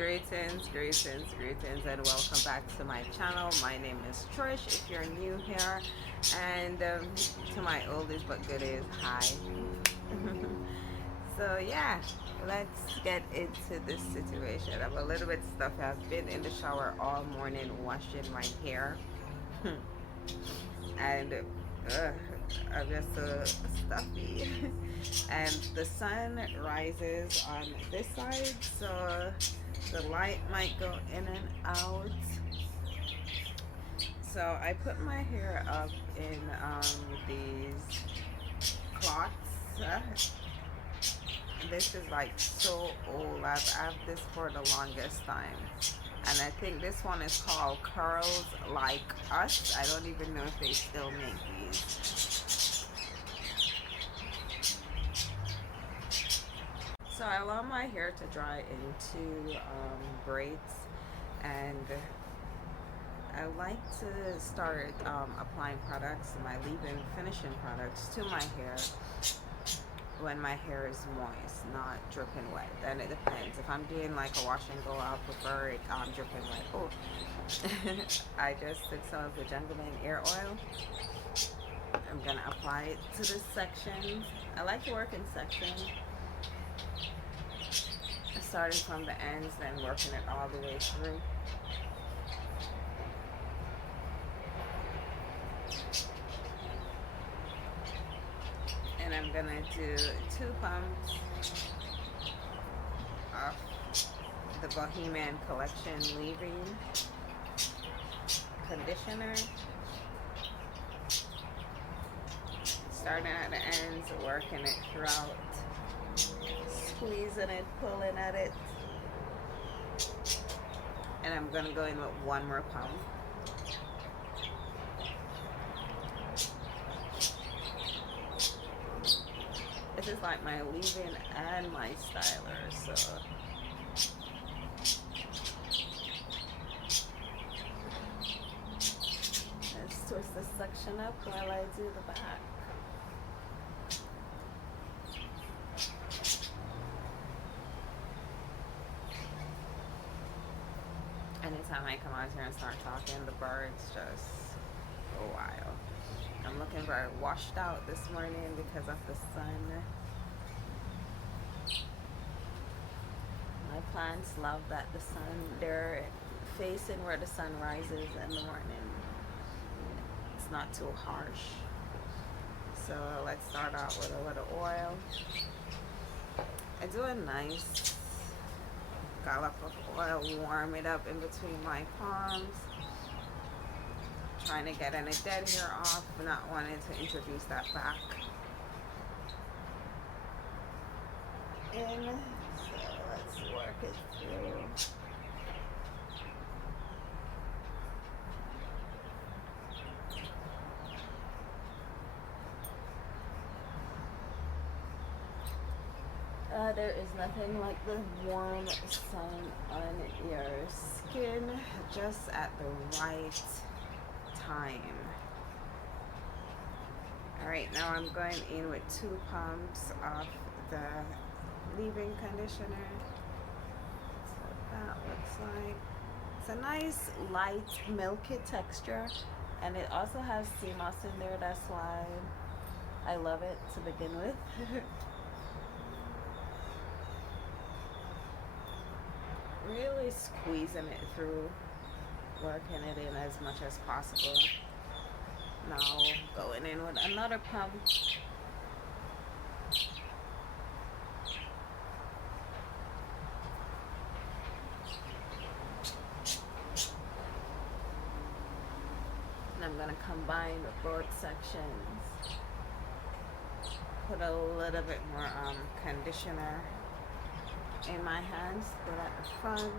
Greetings, and welcome back to my channel. My name is Trish. If you're new here, and to my oldies but goodies, hi. So yeah, let's get into this situation. I'm a little bit stuffy. I've been in the shower all morning washing my hair, and I'm just so stuffy. And the sun rises on this side, so the light might go in and out. So I put my hair up in these cloths. This is like so old. I've had this for the longest time. And I think this one is called Curls Like Us. I don't even know if they still make these. So I allow my hair to dry into braids, and I like to start applying products, my leave-in finishing products, to my hair when my hair is moist, not dripping wet. And it depends. If I'm doing like a wash and go, I'll prefer it dripping wet. Oh, I just took some of the Gentleman Air Oil. I'm gonna apply it to this section. I like to work in sections, starting from the ends, then working it all the way through. And I'm gonna do 2 pumps of the Bohemian Collection leave-in conditioner, starting at the ends, working it throughout, squeezing it, pulling at it. And I'm gonna go in with 1 more pump. This is like my leave-in and my styler, so let's twist this section up while I do the back. Anytime I come out here and start talking, the birds just go wild. I'm looking very washed out this morning because of the sun. My plants love that the sun, they're facing where the sun rises in the morning. It's not too harsh. So let's start out with a little oil. I do a nice scallop of oil, warm it up in between my palms, trying to get any dead hair off, not wanting to introduce that back in. So let's work it through. There is nothing like the warm sun on your skin just at the right time. Alright, now I'm going in with 2 pumps of the leave-in conditioner. That's what that looks like. It's a nice light milky texture, and it also has sea moss in there. That's why I love it to begin with. Really squeezing it through, working it in as much as possible. Now going in with another pump. And I'm going to combine both sections. Put a little bit more conditioner in my hands, put at the front.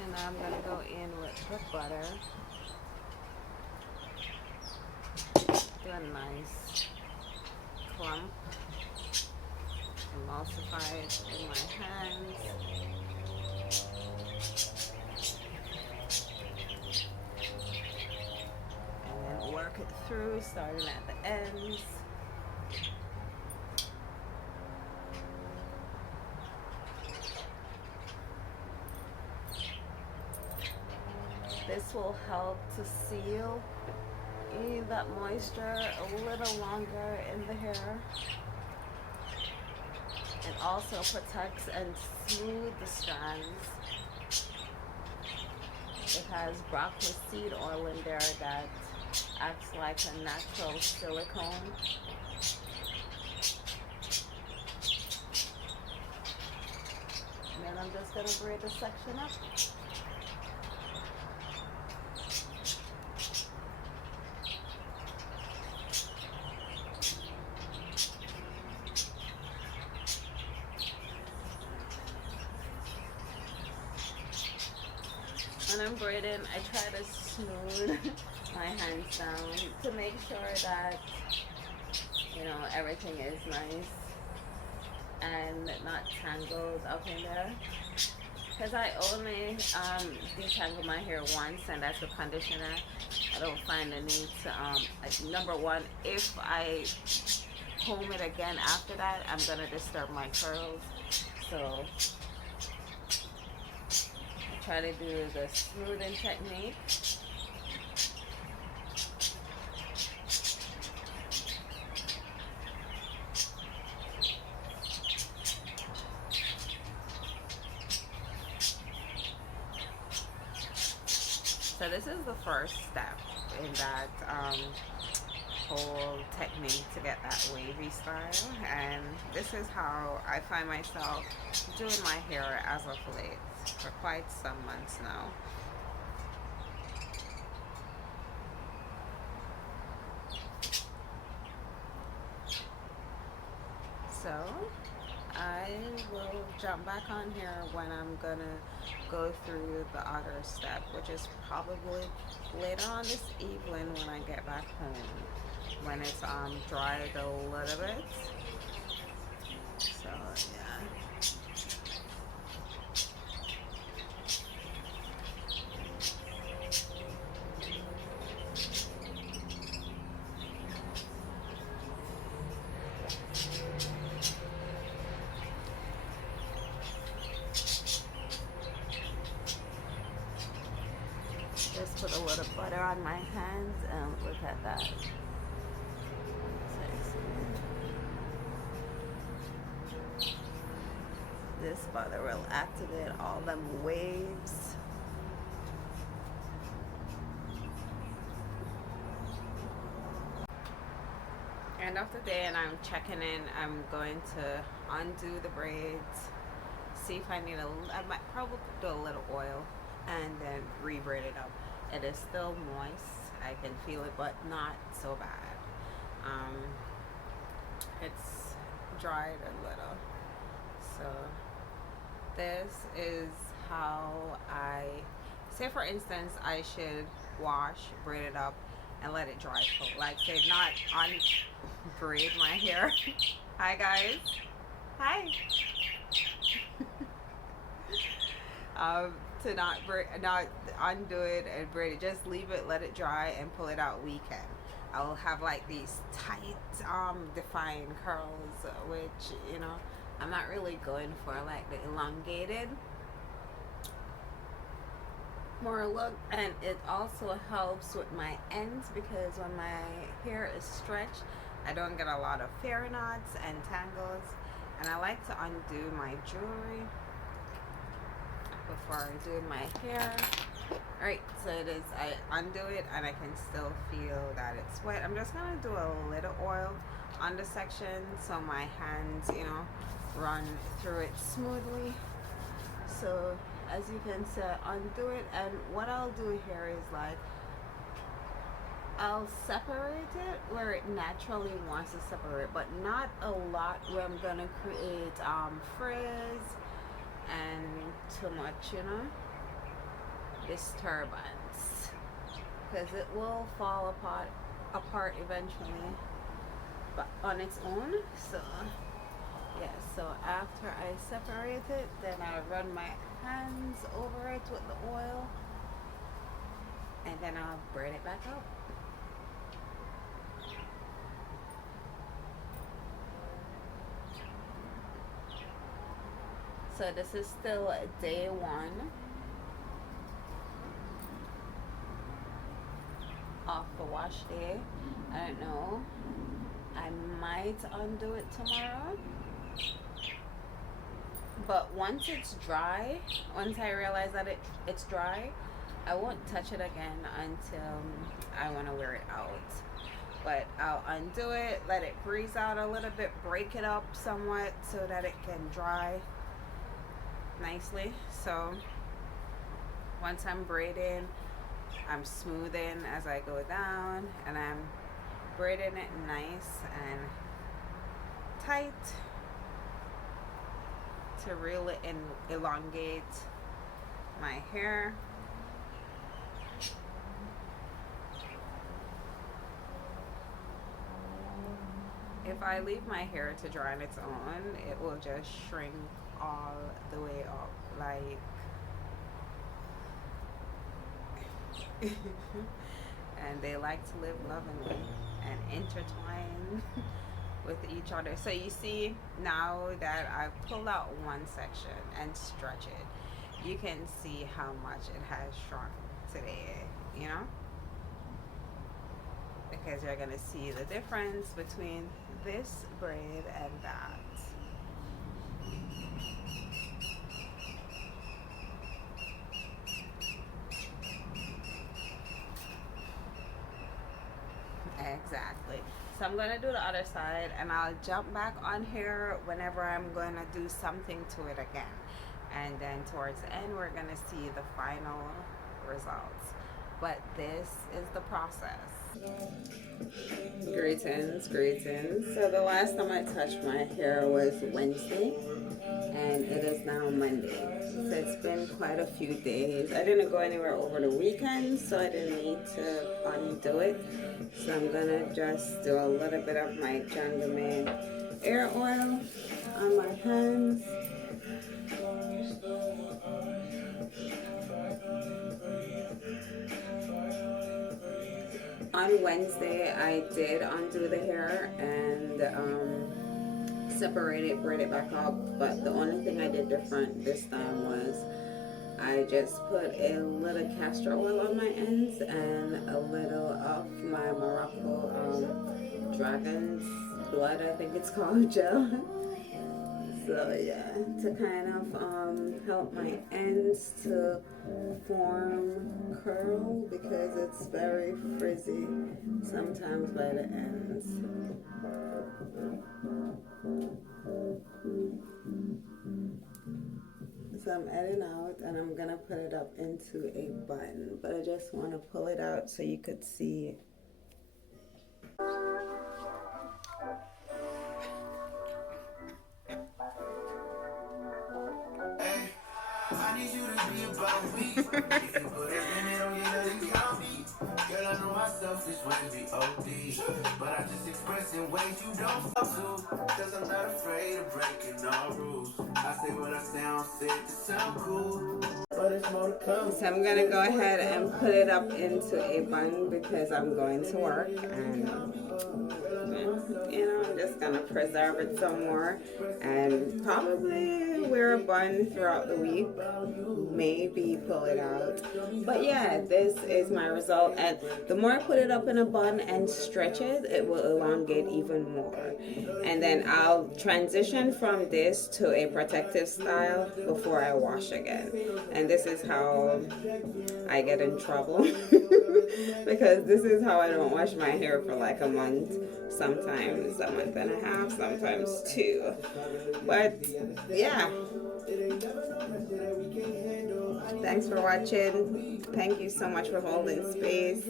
And now I'm going to go in with the butter. a nice clump, emulsify it in my hands. And then work it through, starting at the ends. This will help to seal that moisture a little longer in the hair. It also protects and smooths the strands. It has broccoli seed oil in there that acts like a natural silicone. And then I'm just going to braid this section up. When I'm braiding, I try to smooth my hands down to make sure that, you know, everything is nice and not tangled up in there. Because I only detangle my hair once, and that's with conditioner. I don't find the need to, number one, if I comb it again after that, I'm going to disturb my curls. So try to do the smoothing technique. So this is the first step in that whole technique to get that wavy style, and this is how I find myself doing my hair as of late for quite some months now. So I will jump back on here when I'm gonna go through the other step, which is probably later on this evening when I get back home, when it's dried a little bit. So yeah. Just put a little butter on my hands and look at that. This butter will activate all them waves. End of the day, and I'm checking in. I'm going to undo the braids, see if I need I might probably do a little oil, and then re-braid it up. It is still moist, I can feel it, but not so bad. It's dried a little. So this is how I, say for instance, I should wash, braid it up, and let it dry full. Like say not braid my hair. Hi guys. Hi. To not undo it and braid it, just leave it, let it dry, and pull it out weekend. I'll have like these tight defined curls, which, you know, I'm not really going for like the elongated more look. And it also helps with my ends, because when my hair is stretched, I don't get a lot of fairy knots and tangles. And I like to undo my jewelry before I do my hair. Alright, so it is, I undo it and I can still feel that it's wet. I'm just gonna do a little oil on the section so my hands, you know, run through it smoothly. So as you can see, undo it, and what I'll do here is like I'll separate it where it naturally wants to separate, but not a lot where I'm gonna create frizz and too much, you know, disturbance, because it will fall apart apart eventually, but on its own. So yeah, so after I separate it, then I run my hands over it with the oil, and then I'll braid it back up. So this is still day one off the wash day. I don't know. I might undo it tomorrow. But once it's dry, once I realize that it's dry, I won't touch it again until I want to wear it out. But I'll undo it, let it breeze out a little bit, break it up somewhat so that it can dry nicely. So once I'm braiding, I'm smoothing as I go down, and I'm braiding it nice and tight to really elongate my hair. If I leave my hair to dry on its own, it will just shrink all the way up. Like, and they like to live lovingly and intertwine with each other. So you see, now that I've pulled out one section and stretch it, you can see how much it has shrunk today, you know? Because you're gonna see the difference between this braid and that. Exactly. So I'm gonna do the other side, and I'll jump back on here whenever I'm gonna do something to it again. And then towards the end, we're gonna see the final results. But this is the process. Greetings, greetings. So the last time I touched my hair was Wednesday, and it is now Monday. So it's been quite a few days. I didn't go anywhere over the weekend, so I didn't need to undo it. So I'm gonna just do a little bit of my Jungle air oil on my hands. On Wednesday, I did undo the hair and separate it, braid it back up. But the only thing I did different this time was I just put a little castor oil on my ends and a little of my Morocco dragon's blood, I think it's called, gel. So yeah, to kind of help my ends to form curl because it's very frizzy sometimes by the ends. So I'm adding out, and I'm gonna put it up into a bun, but I just want to pull it out so you could see. I need you to be about me. If you put a limit on your nothing count me. Girl, I know myself this way be OD. But I just express in ways you don't fuck to. Cause I'm not afraid of breaking all rules. I say what I sound, say it to sound cool. But it's more to come. So I'm gonna go ahead and put it up into a bun because I'm going to work, and you know, I'm just gonna preserve it some more and probably wear a bun throughout the week, maybe pull it out. But yeah, this is my result, and the more I put it up in a bun and stretch it, it will elongate even more. And then I'll transition from this to a protective style before I wash again. And this is how I get in trouble because this is how I don't wash my hair for like a month, sometimes a month and a half, sometimes two. But yeah, thanks for watching. Thank you so much for holding space.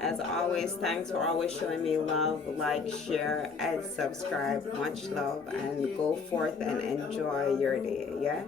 As always, thanks for always showing me love. Like, share, and subscribe. Much love, and go forth and enjoy your day. Yeah.